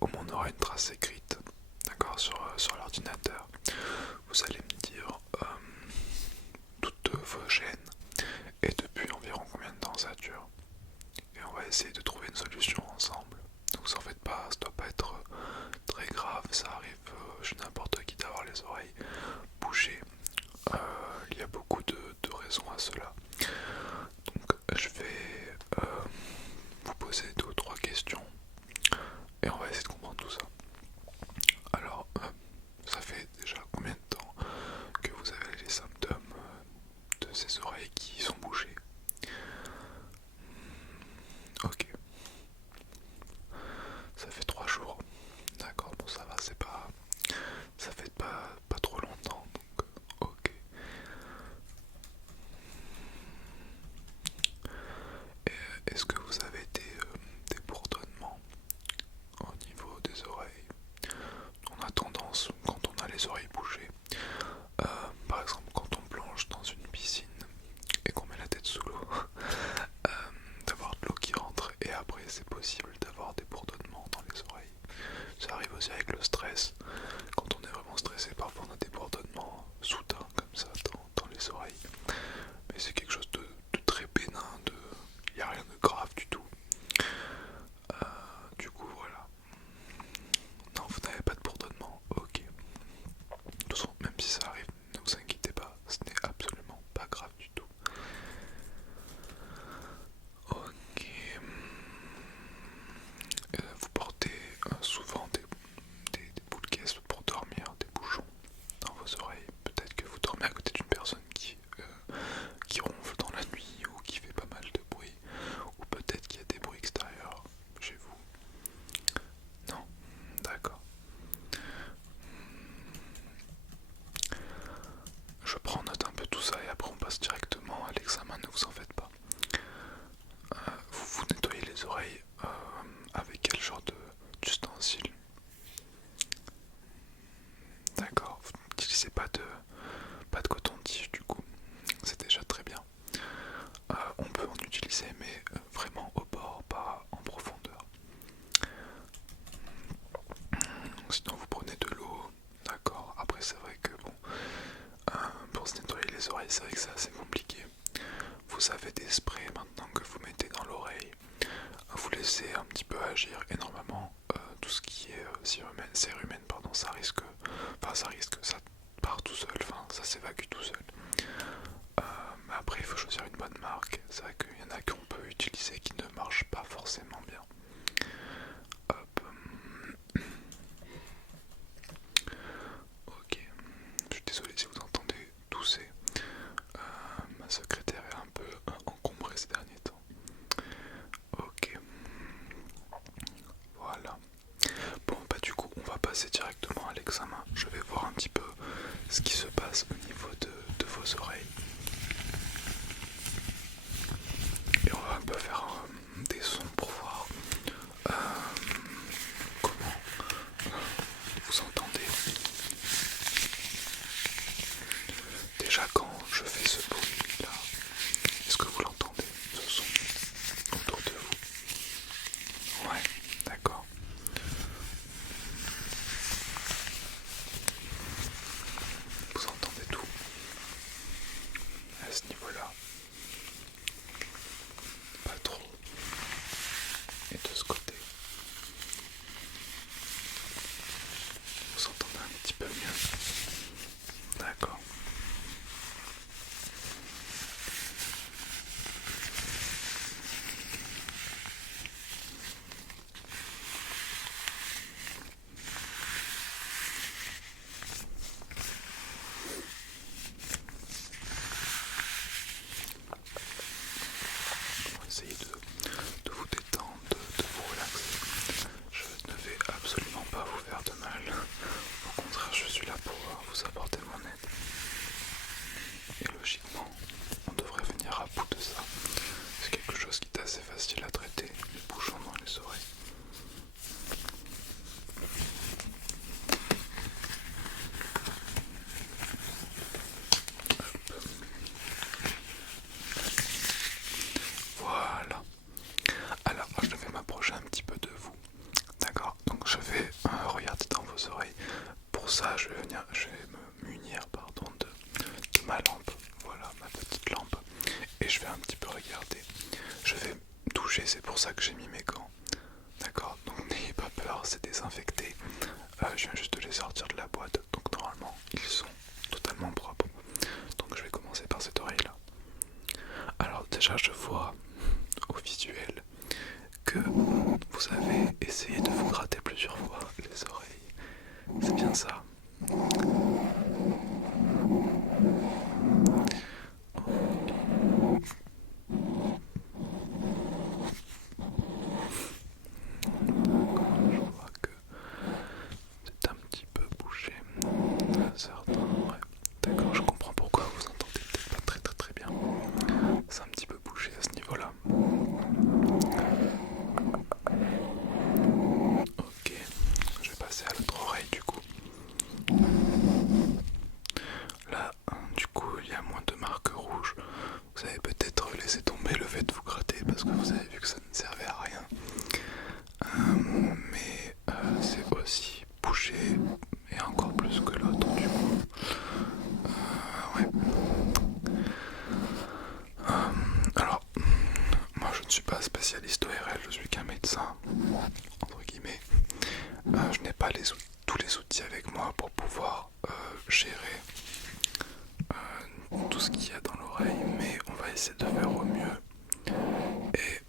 au moins on aura une trace écrite, d'accord, sur l'ordinateur. Vous allez me dire toutes vos gênes et depuis environ combien de temps ça dure. Et on va essayer de trouver une solution ensemble. Donc vous en faites pas, ça doit pas être très grave, ça arrive chez n'importe qui d'avoir les oreilles bouchées. Il y a beaucoup de raisons à cela. Donc je vais vous poser 2 ou 3 questions et on va essayer de comprendre tout ça. Alors, ça fait déjà combien de temps que vous avez les symptômes de ces oreilles qui sont bouchées? Ok, ça fait 3 jours. D'accord, bon ça va, ça fait pas trop longtemps, donc ok. Est-ce que vous avez des bourdonnements au niveau des oreilles? On a tendance, quand on a les oreilles bouchées, par exemple quand on plonge dans une piscine et qu'on met la tête sous l'eau, euh, d'avoir de l'eau qui rentre et après c'est possible d'avoir des bourdonnements dans les oreilles. Ça arrive aussi avec le stress. Quand on est vraiment stressé, parfois on a des bourdonnements soudains comme ça dans les oreilles. Mais c'est quelque chose de très bénin, il n'y a rien de grave du tout. Du coup voilà. Non, vous n'avez pas de bourdonnement, ok. De toute façon, même si ça arrive, ne vous inquiétez pas, ce n'est absolument pas grave du tout. Ok. Vous portez souvent des boules caisses pour dormir, des bouchons dans vos oreilles. Peut-être que vous dormez à côté d'une personne qui ronfle dans la nuit ou qui fait pas mal de bruit. Ou peut-être qu'il y a des bruits extérieurs chez vous. Non? D'accord. Je prends note un peu tout ça et après on passe directement à l'examen, ne vous en faites pas. Vous nettoyez les oreilles avec quel genre d'ustensile? D'accord, vous n'utilisez pas de coton-tige du coup, c'est déjà très bien. On peut en utiliser mais vraiment au bord, pas en profondeur. Sinon vous prenez de l'eau, d'accord. Après c'est vrai que bon, pour se nettoyer les oreilles c'est vrai que c'est assez compliqué. Vous avez des sprays maintenant que vous mettez dans l'oreille. Vous laissez un petit peu agir et normalement tout ce qui est cérumen, pardon, ça risque, ça part tout seul, enfin ça s'évacue tout seul. Mais après il faut choisir une bonne marque. C'est vrai qu'il y en a qu'on peut utiliser qui ne marchent pas forcément bien. Hop. Ok. Je suis désolé si vous entendez tousser. Ma secrétaire est un peu encombrée ces derniers temps. Ok. Voilà. Bon bah du coup on va passer directement à l'examen. Je vais voir un petit peu ce qui se passe au niveau de vos oreilles. Et on va un peu faire des sons pour voir comment vous entendez. Déjà quand je fais ce bruit là, est-ce que vous l'entendez, ce son autour de vous? Ouais, d'accord. Vous entendez tout à ce niveau-là? Pas trop. Et de ce côté? je vais toucher, c'est pour ça que j'ai mis mes gants. D'accord, donc n'ayez pas peur, c'est désinfecté. Je viens juste de les sortir de la boîte, donc normalement ils sont totalement propres. Donc je vais commencer par cette oreille là. Alors déjà je vois au visuel que vous avez essayé de vous gratter plusieurs fois les oreilles. C'est bien ça. Je vois que c'est un petit peu bouché. Certains, ouais. D'accord, je comprends pourquoi vous entendez peut-être pas très bien. C'est un petit peu bouché à ce niveau-là. Ok, je vais passer à l'autre oreille du coup. Là, du coup, il y a moins de marques rouges. Vous avez peut-être laissé tomber le fait de vous gratter parce que vous avez vu que ça ne servait à rien. Mais c'est aussi bouché et encore plus que l'autre du coup. Ouais. Alors, moi je ne suis pas spécialiste ORL, je suis qu'un médecin, entre guillemets. Je n'ai pas tous les outils avec moi pour pouvoir gérer tout ce qu'il y a dans l'oreille, mais on va essayer de faire au mieux. Et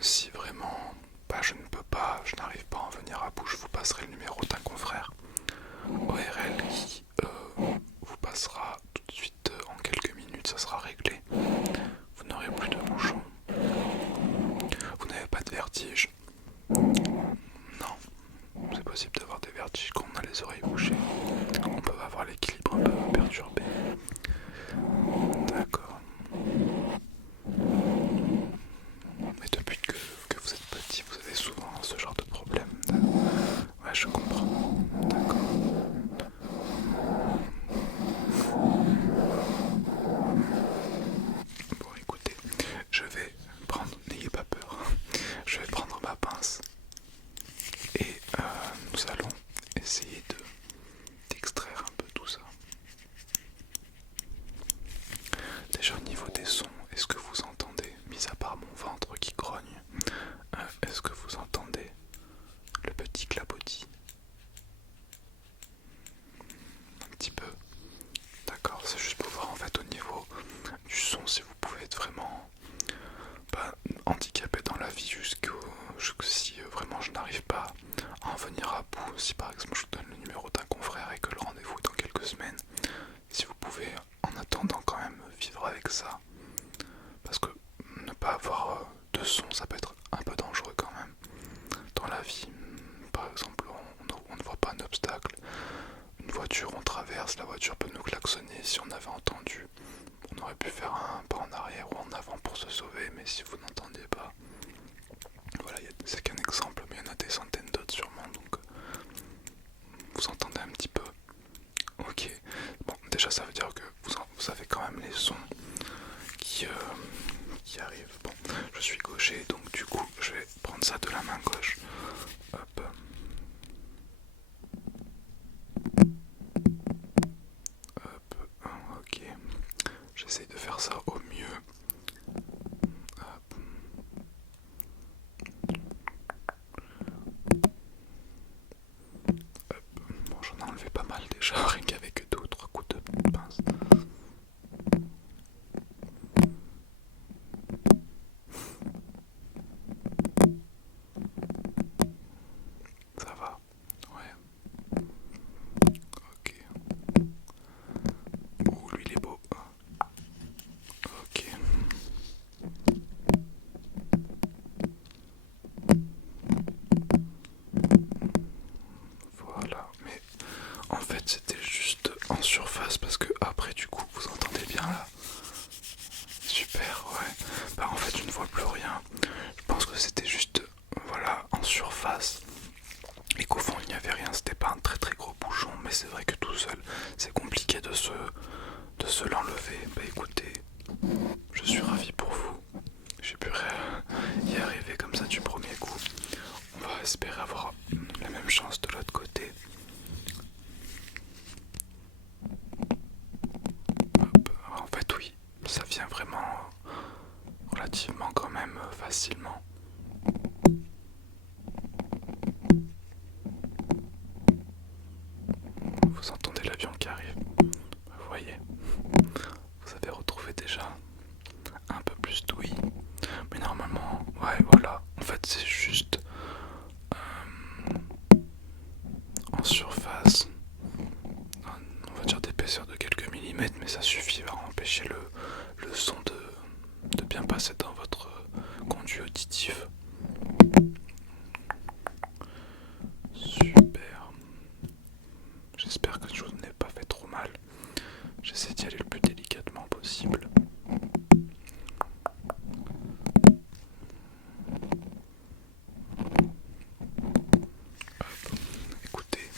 si vraiment je ne peux pas, je n'arrive pas à en venir à bout, je vous passerai le numéro d'un confrère ORL qui vous passera tout de suite en quelques minutes, ça sera réglé. Vous n'aurez plus de bouchons. Vous n'avez pas de vertige. Non, c'est possible d'avoir des vertiges quand on a les oreilles bouchées. On peut avoir l'équilibre un peu perturbé. D'accord. Mais depuis que vous êtes petit, vous avez souvent ce genre de problème. Ouais, je comprends. D'accord. Bon, écoutez, je vais prendre, n'ayez pas peur, je vais prendre ma pince et nous allons essayer d'extraire un peu tout ça. Déjà au niveau des sons, est-ce que vous entendez, mis à part mon ventre qui grogne, est-ce que vous entendez le petit clapotis? Un petit peu. D'accord, c'est juste pour voir en fait au niveau du son si vous pouvez être vraiment handicapé dans la vie si vraiment je n'arrive pas à en venir à bout. Si par exemple je vous donne le numéro d'un confrère et que le rendez-vous est dans quelques semaines, si vous pouvez en attendant quand même vivre avec ça, parce que ne pas avoir de son ça peut être un peu dangereux quand même dans la vie. Par exemple on ne voit pas un obstacle, une voiture on traverse, la voiture peut nous klaxonner. Si on avait entendu, on aurait pu faire un pas en arrière ou en avant pour se sauver, mais si vous n'entendiez pas, voilà, c'est qu'un exemple, mais il y en a des centaines d'autres sûrement, donc vous entendez un petit peu. Ok, bon, déjà ça veut dire que vous avez quand même les sons qui arrivent. Bon, je suis gaucher, donc du coup, je vais prendre ça de la main gauche. Hop. Hop, ok. J'essaye de faire ça au mieux. Hop. Hop. Bon, j'en ai enlevé pas mal déjà, rien qu'avec 2 ou 3 coups de pince. Ça va? Ouais. Ok. Ouh, lui il est beau. Ok. Voilà, mais en fait c'était juste en surface parce que après du coup vous entendez bien là. Super, ouais. Bah en fait je ne vois plus rien. Je pense que c'était juste voilà en surface et qu'au fond il n'y avait rien. C'était pas un très gros bouchon, mais c'est vrai que tout seul c'est compliqué de se l'enlever. Bah écoutez, je suis ravi pour vous. J'ai pu y arriver comme ça du premier coup. On va espérer avoir la même chance de l'autre côté. Hop. En fait oui, ça vient vraiment relativement quand même en surface, on va dire d'épaisseur de quelques millimètres, mais ça suffit à empêcher le son de bien passer dans votre conduit auditif. Super. J'espère que je vous n'ai pas fait trop mal. J'essaie d'y aller le plus délicatement possible. Écoutez,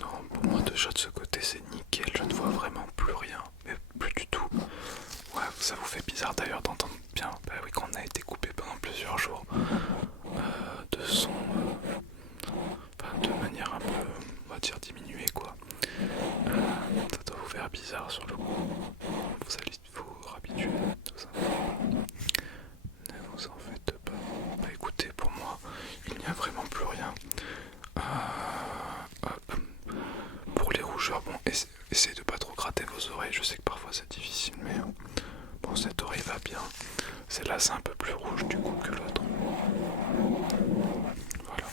non, pour moi déjà de ce côté c'est nickel, je ne vois vraiment plus rien, mais plus du tout. Ouais, ça vous fait bizarre d'ailleurs d'entendre bien, bah oui, qu'on a été coupé pendant plusieurs jours de son, de manière un peu, on va dire diminuée quoi. Ça doit vous faire bizarre sur le coup, vous allez vous habituer, tout ça. Ne vous en faites pas. Bah écoutez, pour moi, il n'y a vraiment plus rien. Hop. Pour les rougeurs, bon, essayez de pas trop gratter vos oreilles. Je sais que parfois c'est difficile, mais bon, cette oreille va bien. Celle-là, c'est un peu plus rouge du coup que l'autre. Voilà.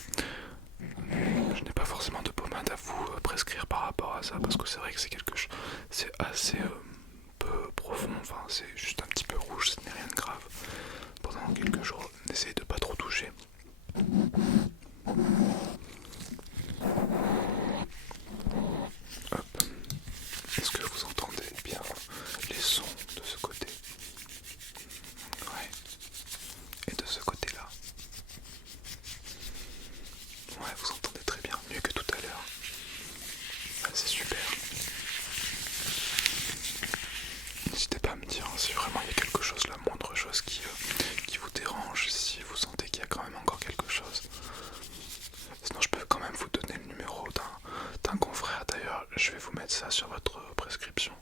Je n'ai pas forcément de pommade à vous prescrire par rapport à ça, parce que c'est vrai que c'est quelque chose, c'est assez peu profond. Enfin, c'est juste un petit peu rouge, ce n'est rien de grave. Pendant quelques jours, n'essayez de pas trop toucher. Hop. Est-ce que vous entendez bien les sons de ce côté? Ouais. Et de ce côté-là? Ouais, vous entendez très bien, mieux que tout à l'heure. Ah, c'est super. N'hésitez pas à me dire si vraiment il y a quelque chose, la moindre chose qui vous dérange, si vous sentez qu'il y a quand même encore quelque chose. Sinon je peux quand même vous donner le numéro d'un confrère. D'ailleurs, je vais vous mettre ça sur votre prescription.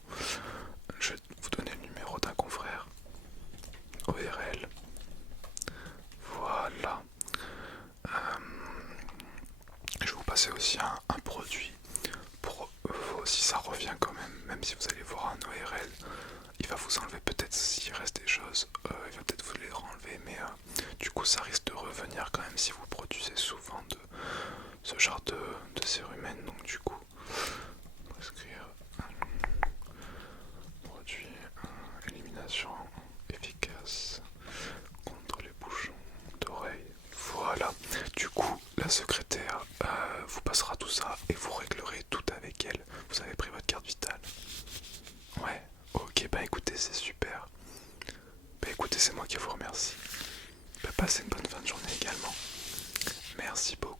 Je vais vous donner le numéro d'un confrère. ORL. Voilà. Je vais vous passer aussi un produit pour si ça revient quand même si vous allez voir un ORL, il va vous enlever peut-être s'il reste des choses, il va peut-être vous les renlever, mais du coup ça risque de revenir quand même si vous produisez souvent de ce genre de cérumen. Donc du coup, prescrire un produit élimination efficace contre les bouchons d'oreille. Voilà, du coup la secrétaire vous passera tout ça et vous réglerez tout avec elle. Vous avez pris votre carte vitale? Ouais, ok, bah écoutez, c'est super. Bah écoutez, c'est moi qui vous remercie. Bah passez une bonne fin de journée également. Merci beaucoup.